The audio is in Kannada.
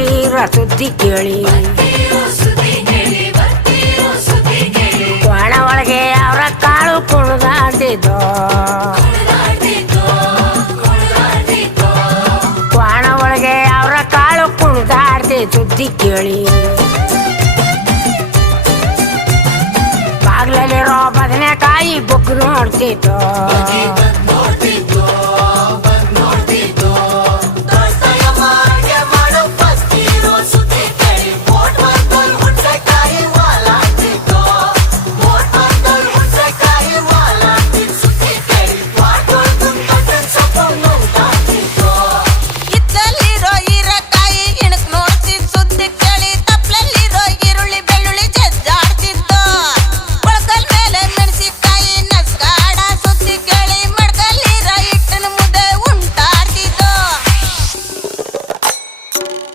ಬರ್ತೀರೋ ಸುದ್ದಿ ಕೇಳಿ ಕೋಣ ಒಳಗೆ ಅವರ ಕಾಳು ಕುಣಿದಾಡ್ತಿದ್ದೋ ಕೋಣ ಒಳಗೆ ಅವರ ಕಾಳು ಕುಣಿದಾಡ್ತಿ ಸುದ್ದಿ ಕೇಳಿ ಬಾಗ್ಲಲ್ಲಿರೋ ಬದನೆಕಾಯಿ ಬುಕ್ ನೋಡ್ತಿದ್ದೋ